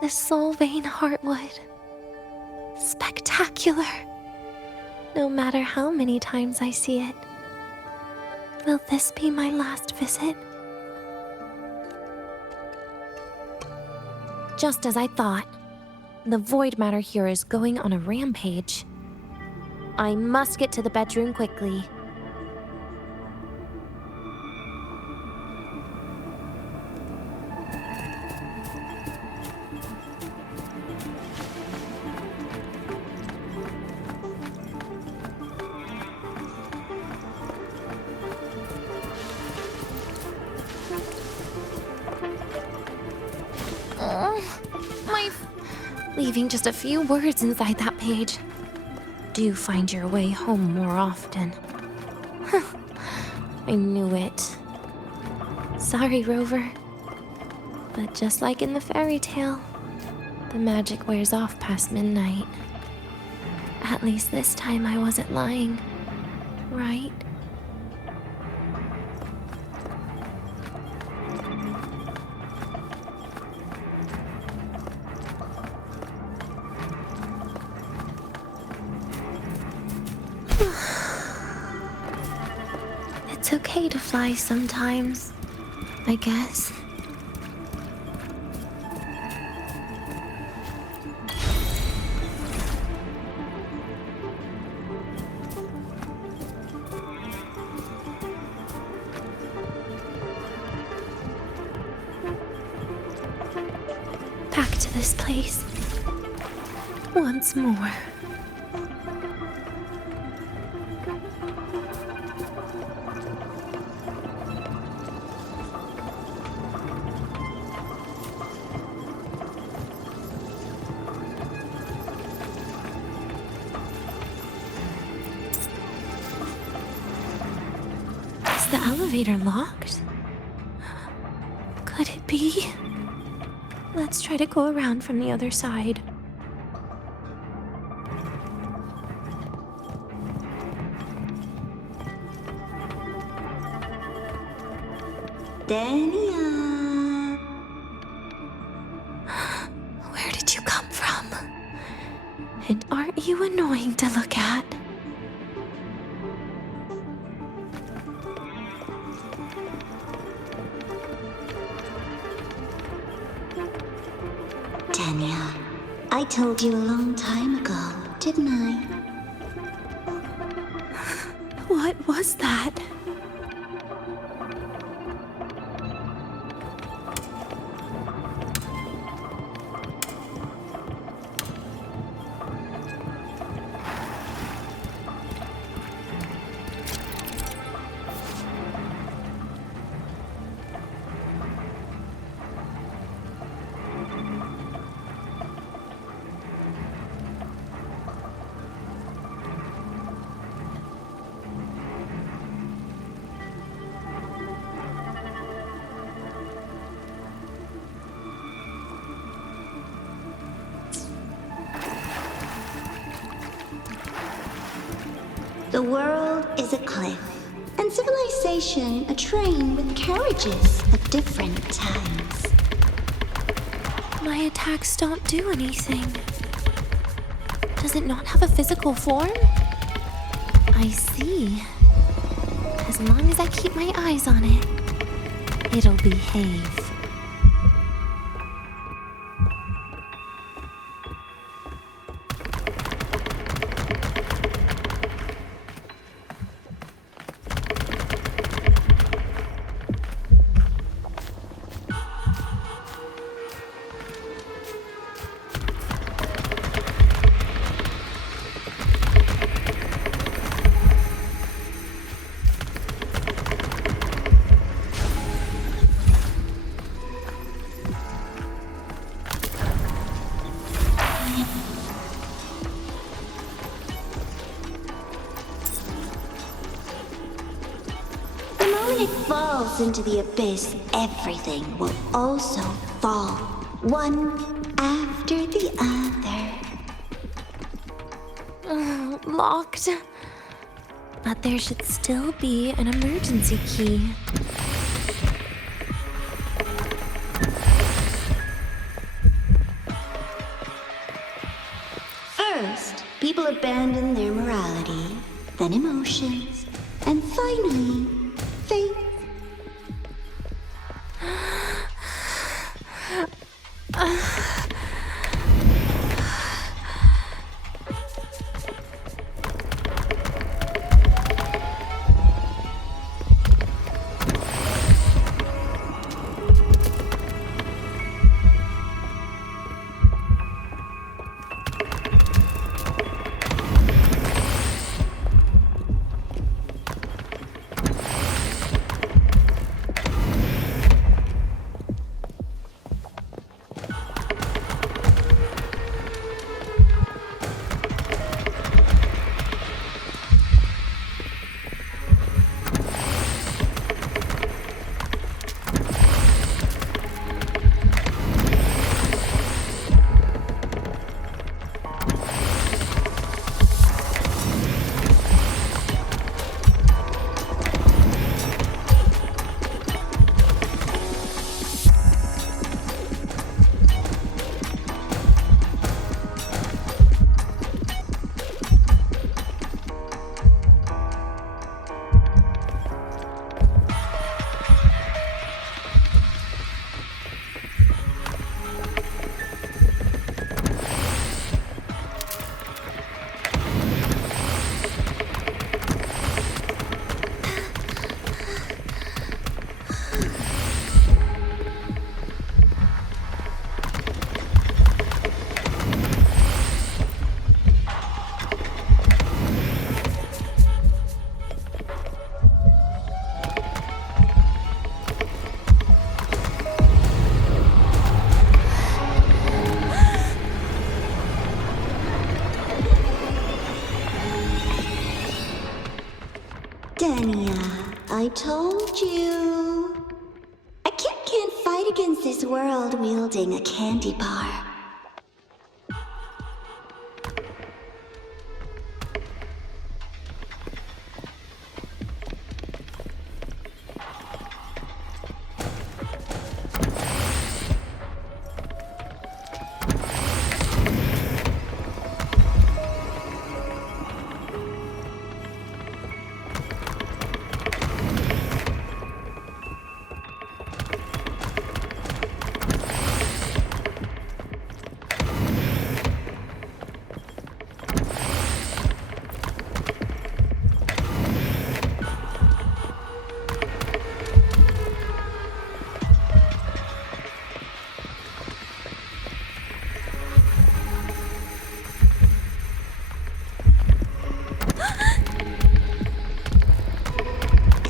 The soul vein heartwood. Spectacular. No matter how many times I see it. Will this be my last visit? Just as I thought. The void matter here is going on a rampage. I must get to the bedroom quickly. Leaving just a few words inside that page. Do find your way home more often. I knew it. Sorry, Rover. But just like in the fairy tale, the magic wears off past midnight. At least this time I wasn't lying, right? It's okay to fly sometimes, I guess. Back to this place. Once more. The elevator locked? Could it be? Let's try to go around from the other side. Dania! Where did you come from? And aren't you annoying to look at? Dania, I told you a long time ago, didn't I? What was that? The world is a cliff, and civilization a train with carriages of different times. My attacks don't do anything. Does it not have a physical form? I see. As long as I keep my eyes on it, it'll behave. When it falls into the abyss, everything will also fall, one after the other. Locked. But there should still be an emergency key. people abandon their morality, then emotions, and finally, faith. Dania, I told you. A kid can't fight against this world wielding a candy bar.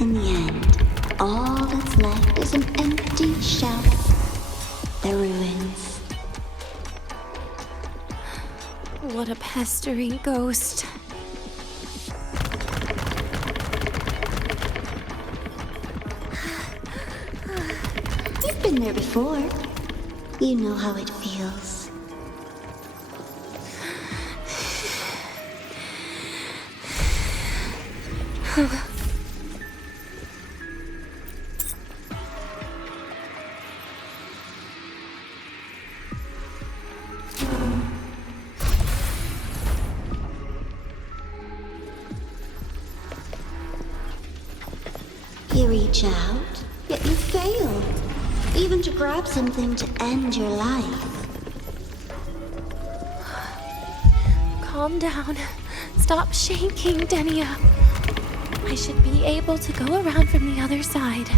In the end, all that's left is an empty shell. The ruins. What a pestering ghost. You've been there before. You know how it feels. You reach out, yet you fail. Even to grab something to end your life. Calm down. Stop shaking, Denia. I should be able to go around from the other side.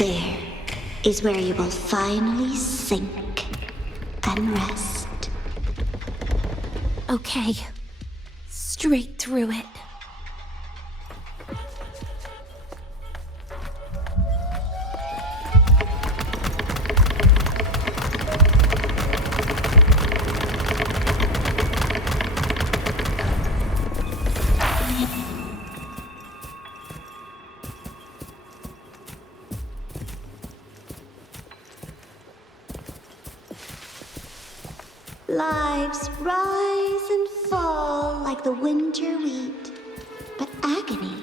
There is where you will finally sink and rest. Okay. Straight through it. Lives rise and fall like the winter wheat. But agony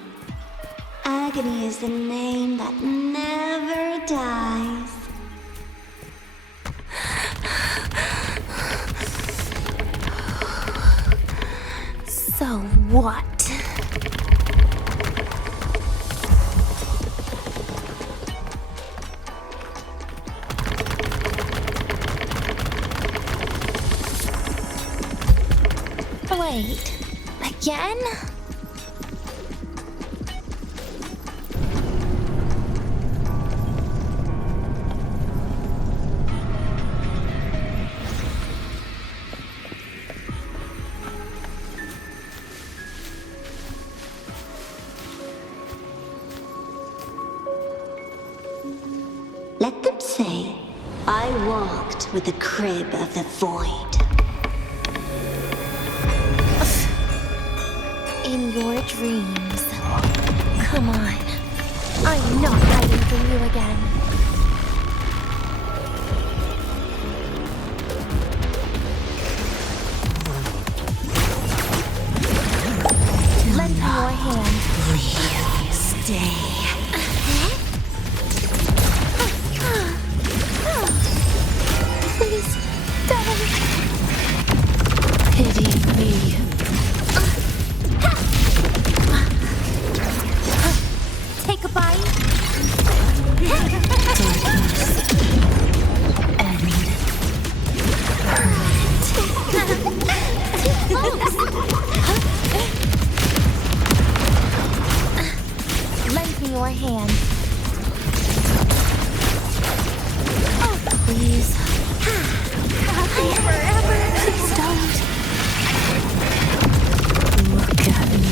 is the name that never dies. So what? Wait, again? Let them say, I walked with the crib of the void. In your dreams. Come on. I'm not hiding from you again. Lend me your hand. Please stay. Please, don't. Pity me. Take a bite. Lend me your hand. Oh, please. Forever. Please don't. Look at me.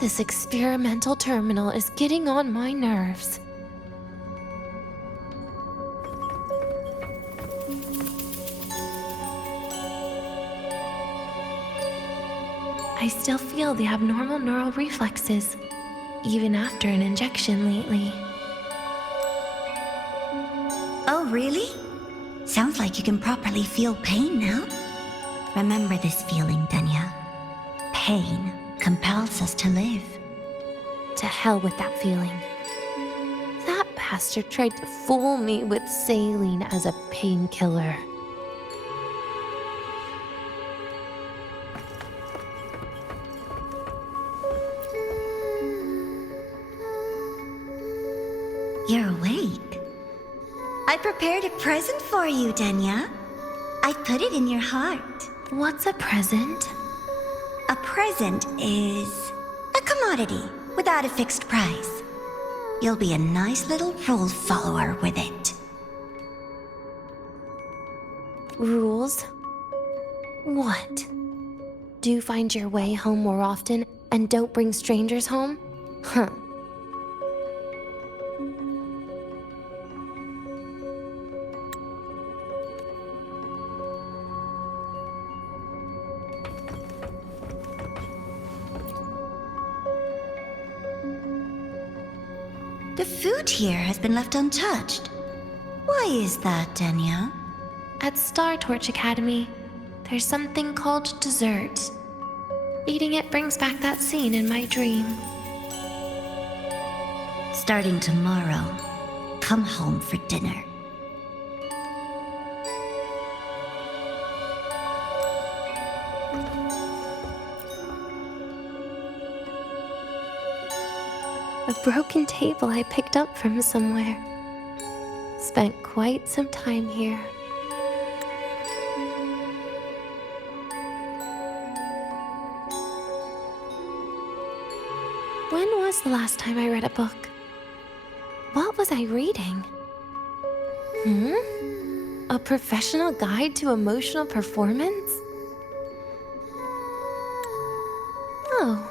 This experimental terminal is getting on my nerves. I still feel the abnormal neural reflexes, even after an injection lately. Oh, really? Sounds like you can properly feel pain now. Remember this feeling, Danya. Pain compels us to live. To hell with that feeling. That bastard tried to fool me with saline as a painkiller. You're awake. I prepared a present for you, Danya. I put it in your heart. What's a present? A present is a commodity without a fixed price. You'll be a nice little rule follower with it. Rules? What? Do find your way home more often and don't bring strangers home? Huh. The food here has been left untouched. Why is that, Danya? At Star Torch Academy, there's something called dessert. Eating it brings back that scene in my dream. Starting tomorrow, come home for dinner. A broken table I picked up from somewhere. Spent quite some time here. When was the last time I read a book? What was I reading? A professional guide to emotional performance? Oh,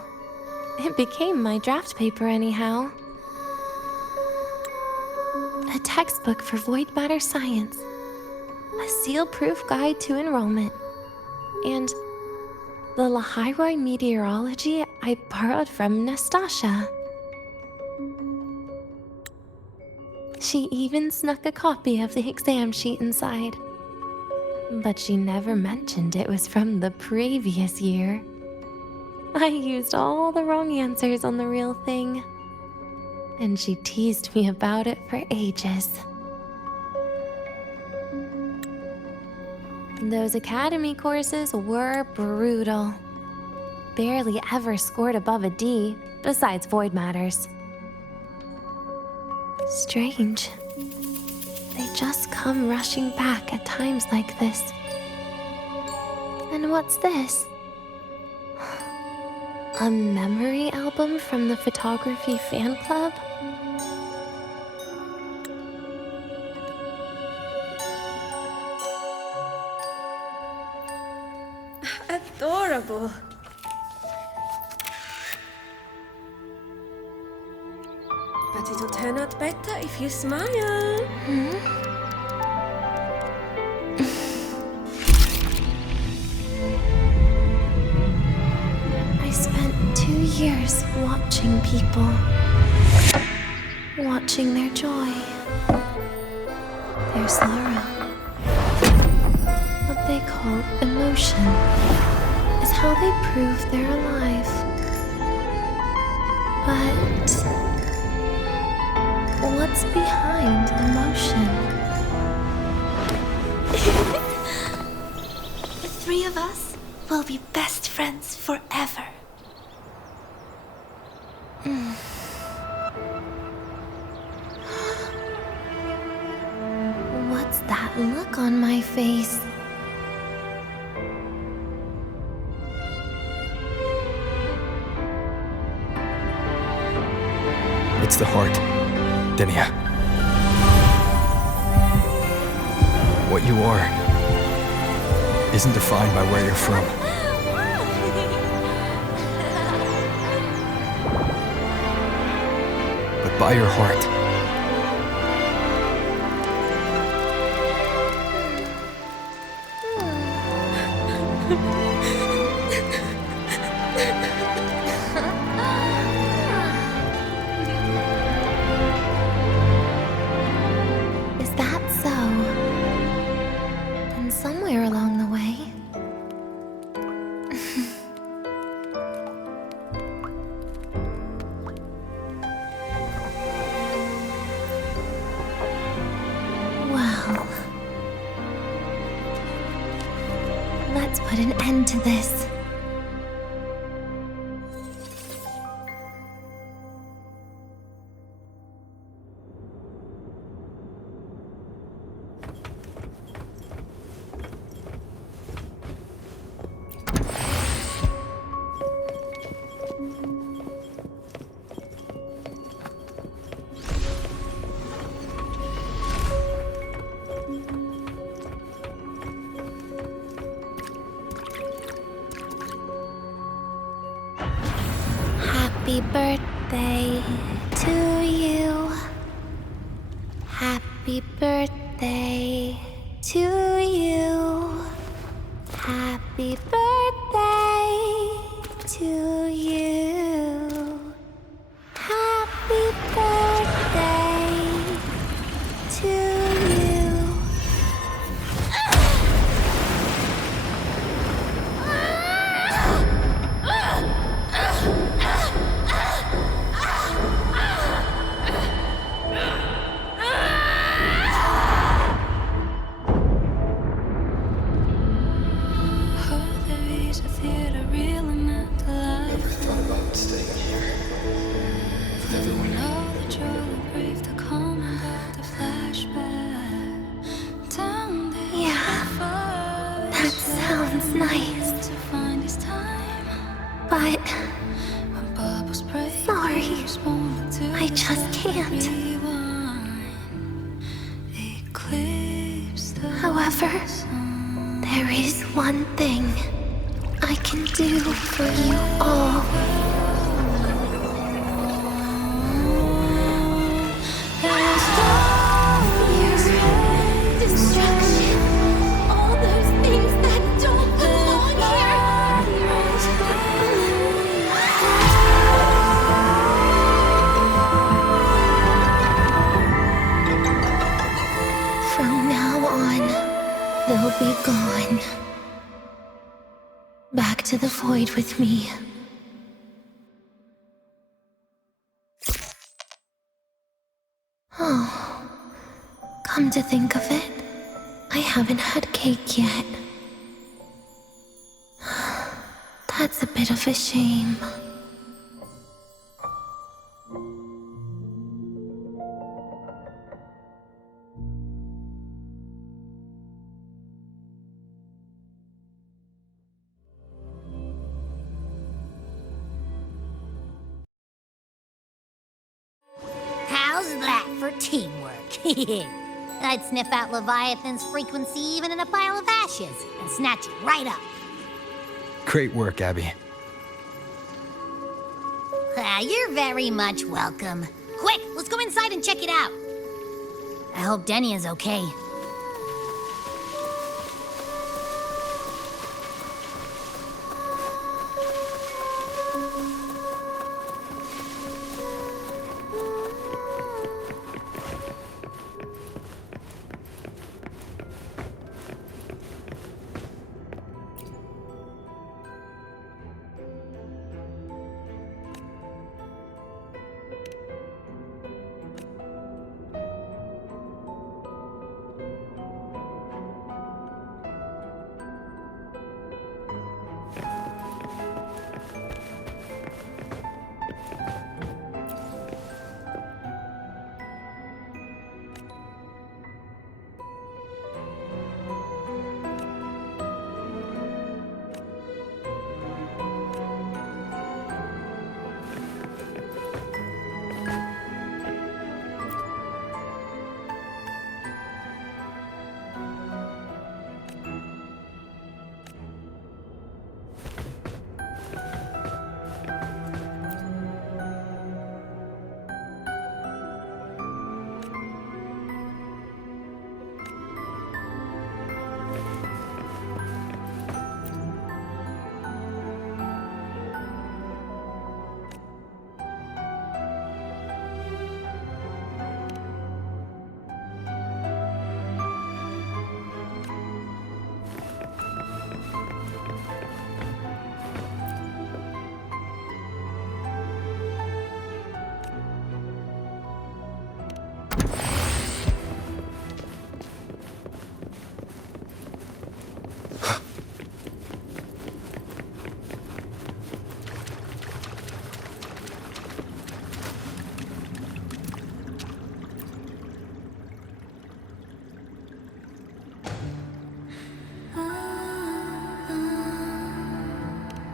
it became my draft paper anyhow. A textbook for void matter science. A seal-proof guide to enrollment. And the Lahai-Roi meteorology I borrowed from Nastasha. She even snuck a copy of the exam sheet inside. But she never mentioned it was from the previous year. I used all the wrong answers on the real thing. And she teased me about it for ages. Those academy courses were brutal. Barely ever scored above a D, besides void matters. Strange. They just come rushing back at times like this. And what's this? A memory album from the photography fan club? Adorable. But it'll turn out better if you smile. I spent 2 years watching people. Watching their joy. Their sorrow. What they call emotion is how they prove they're alive. But what's behind emotion? The three of us will be best friends forever. What's that look on my face? It's the heart, Denia. What you are isn't defined by where you're from. But by your heart. Is that so? Then somewhere along the way. Well, let's put an end to this. Happy birthday to you. Happy birthday to you. Happy birthday to you. Happy birthday to you. But... sorry. I just can't. However, there is one thing I can do for you all. Destruction. All those things that don't belong here. From now on, they'll be gone. Back to the void with me. Oh, come to think of it, I haven't had cake yet. That's a bit of a shame. How's that for teamwork? I'd sniff out Leviathan's frequency even in a pile of ashes and snatch it right up. Great work, Abby. You're very much welcome. Quick, let's go inside and check it out. I hope Denny is okay.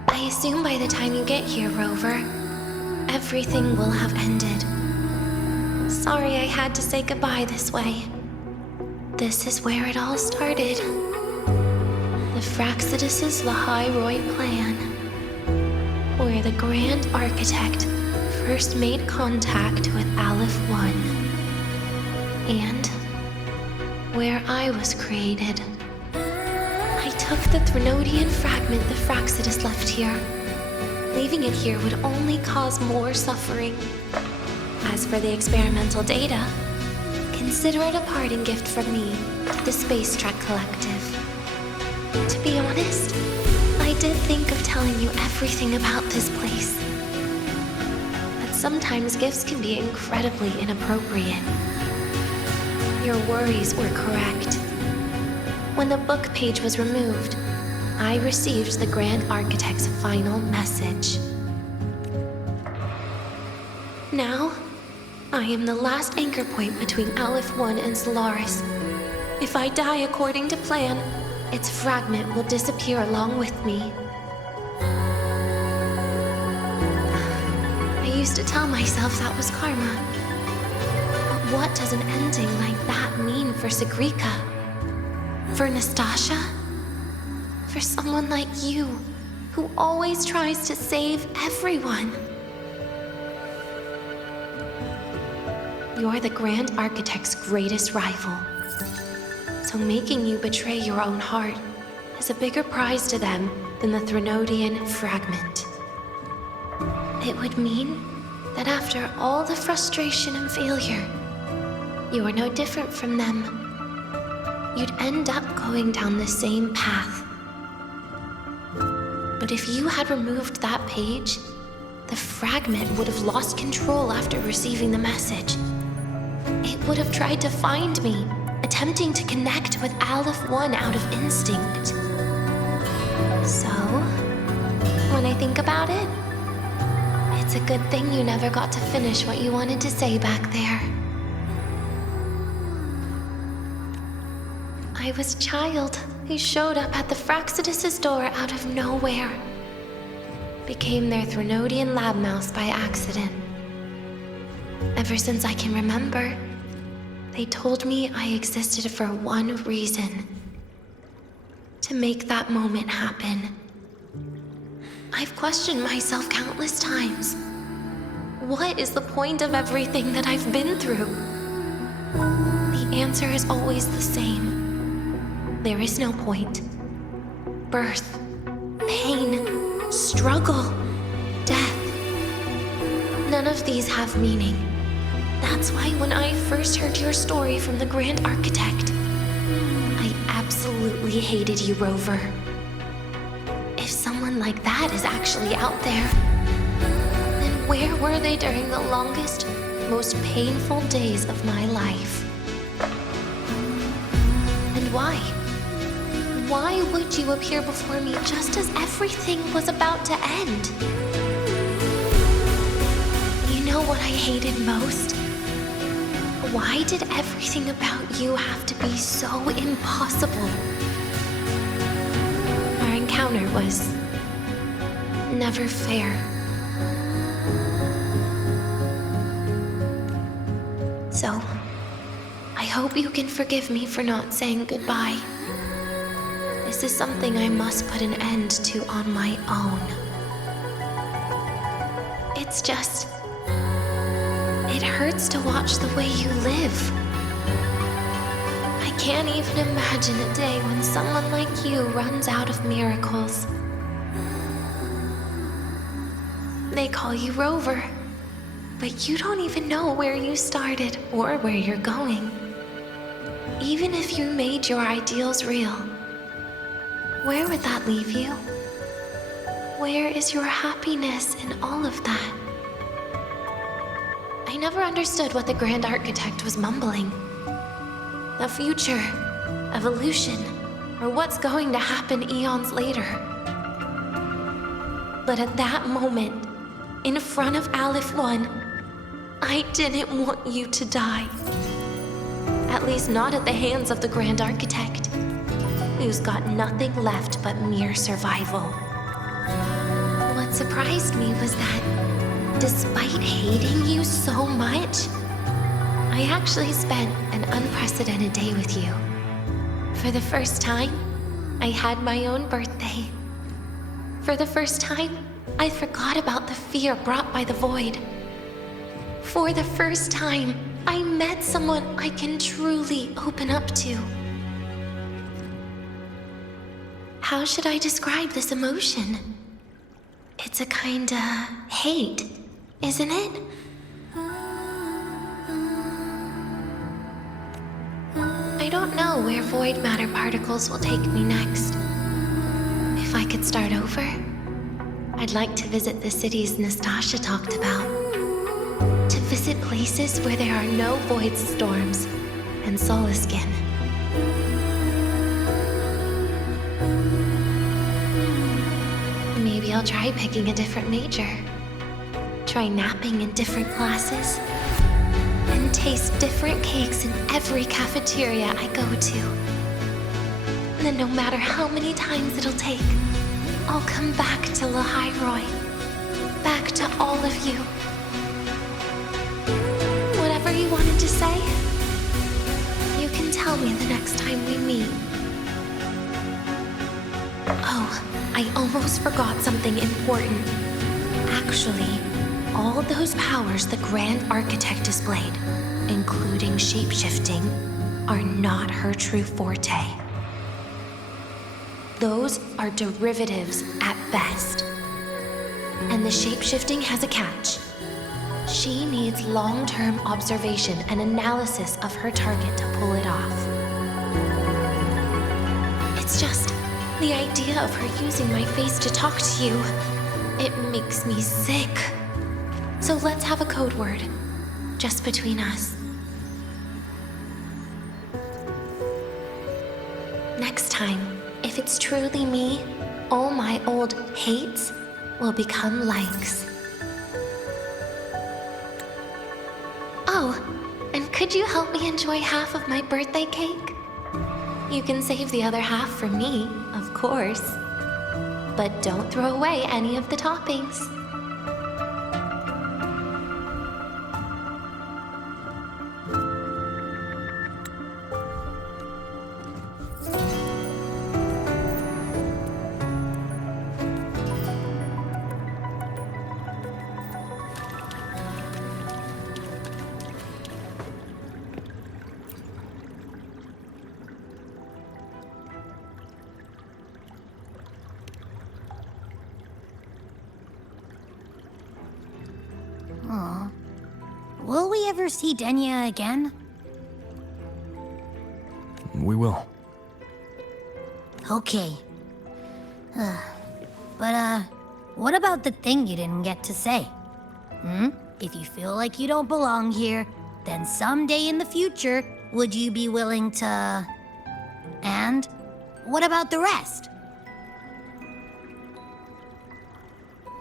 I assume by the time you get here, Rover, everything will have ended. Sorry I had to say goodbye this way. This is where it all started. The Fraxidus' Lahai-Roi plan, where the Grand Architect first made contact with Aleph-1, and where I was created. I took the Threnodian fragment the Fraxidus left here. Leaving it here would only cause more suffering. As for the experimental data, consider it a parting gift from me to the Space Trek Collective. To be honest, I did think of telling you everything about this place. But sometimes gifts can be incredibly inappropriate. Your worries were correct. When the book page was removed, I received the Grand Architect's final message. Now, I am the last anchor point between Aleph-1 and Solaris. If I die according to plan, its fragment will disappear along with me. used to tell myself that was karma. But what does an ending like that mean for Segrika? For Nastasha? For someone like you, who always tries to save everyone? You're the Grand Architect's greatest rival. So making you betray your own heart is a bigger prize to them than the Threnodian fragment. It would mean that after all the frustration and failure, you are no different from them. You'd end up going down the same path. But if you had removed that page, the fragment would have lost control after receiving the message. It would have tried to find me, attempting to connect with Aleph 1 out of instinct. So, when I think about it, it's a good thing you never got to finish what you wanted to say back there. I was a child who showed up at the Fraxidus' door out of nowhere. Became their Threnodian lab mouse by accident. Ever since I can remember, they told me I existed for one reason. To make that moment happen. I've questioned myself countless times. What is the point of everything that I've been through? The answer is always the same. There is no point. Birth, pain, struggle, death. None of these have meaning. That's why when I first heard your story from the Grand Architect, I absolutely hated you, Rover. If someone like that is actually out there, then where were they during the longest, most painful days of my life? And why? Why would you appear before me just as everything was about to end? You know what I hated most? Why did everything about you have to be so impossible? Our encounter was never fair. So, I hope you can forgive me for not saying goodbye. This is something I must put an end to on my own. It's just... it hurts to watch the way you live. I can't even imagine a day when someone like you runs out of miracles. They call you Rover, but you don't even know where you started or where you're going. Even if you made your ideals real, where would that leave you? Where is your happiness in all of that? I never understood what the Grand Architect was mumbling. The future, evolution, or what's going to happen eons later. But at that moment, in front of Aleph 1, I didn't want you to die. At least not at the hands of the Grand Architect, who's got nothing left but mere survival. What surprised me was that, despite hating you so much, I actually spent an unprecedented day with you. For the first time, I had my own birthday. For the first time, I forgot about the fear brought by the void. For the first time, I met someone I can truly open up to. How should I describe this emotion? It's a kinda hate, isn't it? I don't know where void matter particles will take me next. If I could start over, I'd like to visit the cities Nastasha talked about. To visit places where there are no void storms and Solaskin. Maybe I'll try picking a different major. Try napping in different classes. And taste different cakes in every cafeteria I go to. And then no matter how many times it'll take, I'll come back to Lahai-Roi. Back to all of you. wanted to say? You can tell me the next time we meet. Oh, I almost forgot something important. Actually, all those powers the Grand Architect displayed, including shapeshifting, are not her true forte. Those are derivatives at best. And the shapeshifting has a catch. She needs long-term observation and analysis of her target to pull it off. It's just the idea of her using my face to talk to you. It makes me sick. So let's have a code word, just between us. Next time, if it's truly me, all my old hates will become likes. Oh, and could you help me enjoy half of my birthday cake? You can save the other half for me, of course. But don't throw away any of the toppings. Aw. Will we ever see Denya again? We will. Okay. But, what about the thing you didn't get to say? If you feel like you don't belong here, then someday in the future, would you be willing to... And what about the rest?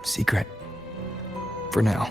Secret. For now.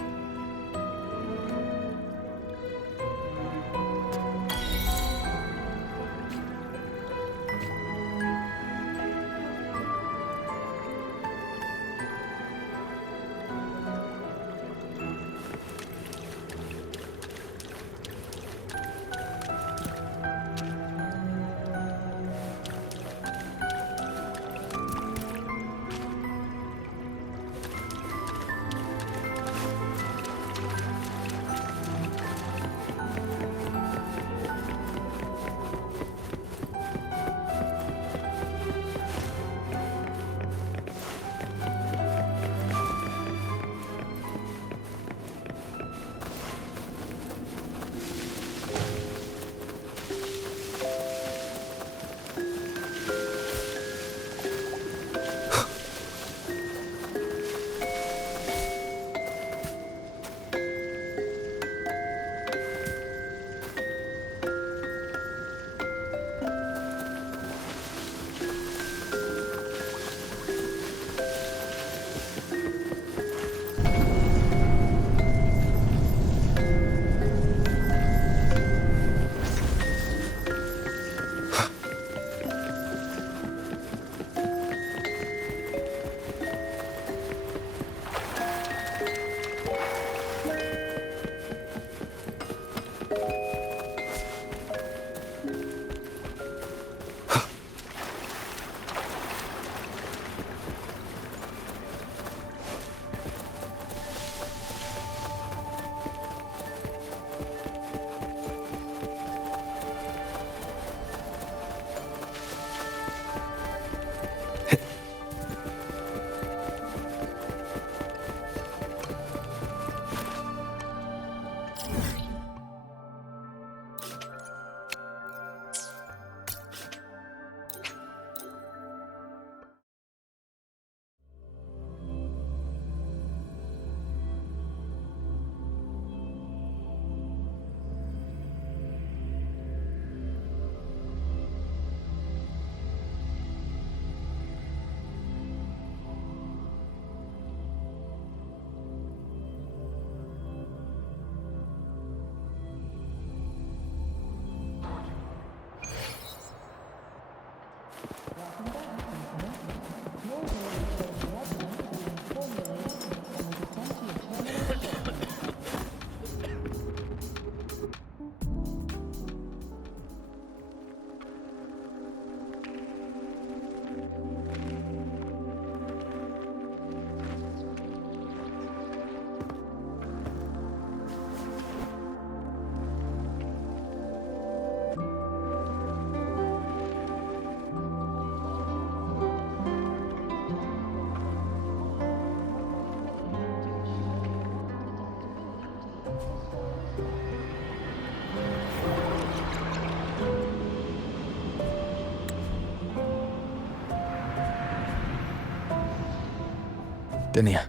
Denia,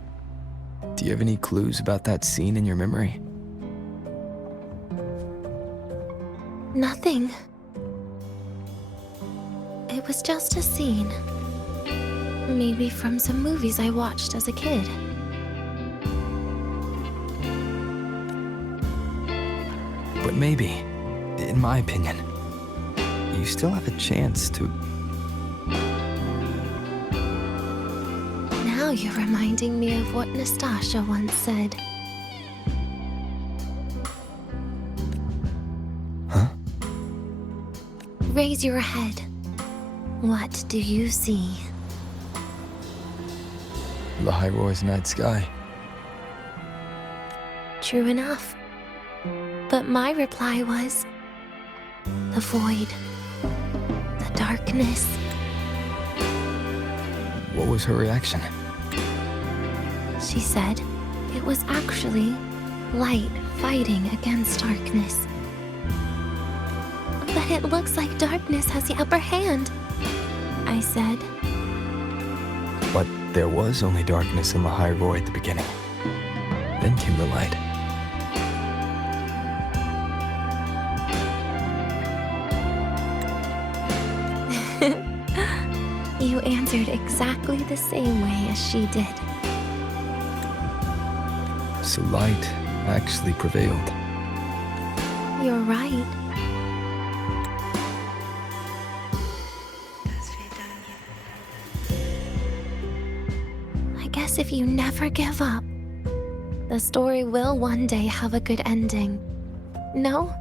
do you have any clues about that scene in your memory? Nothing. It was just a scene. Maybe from some movies I watched as a kid. But maybe, in my opinion, you still have a chance to... Now you're reminding me of what Nastasha once said. Huh? Raise your head. What do you see? Lahai-Roi's night sky. True enough. But my reply was... the void. The darkness. What was her reaction? She said it was actually light fighting against darkness. But it looks like darkness has the upper hand, I said. But there was only darkness in Lahai-Roi at the beginning. Then came the light. You answered exactly the same way as she did. So light actually prevailed. You're right. I guess if you never give up, the story will one day have a good ending. No?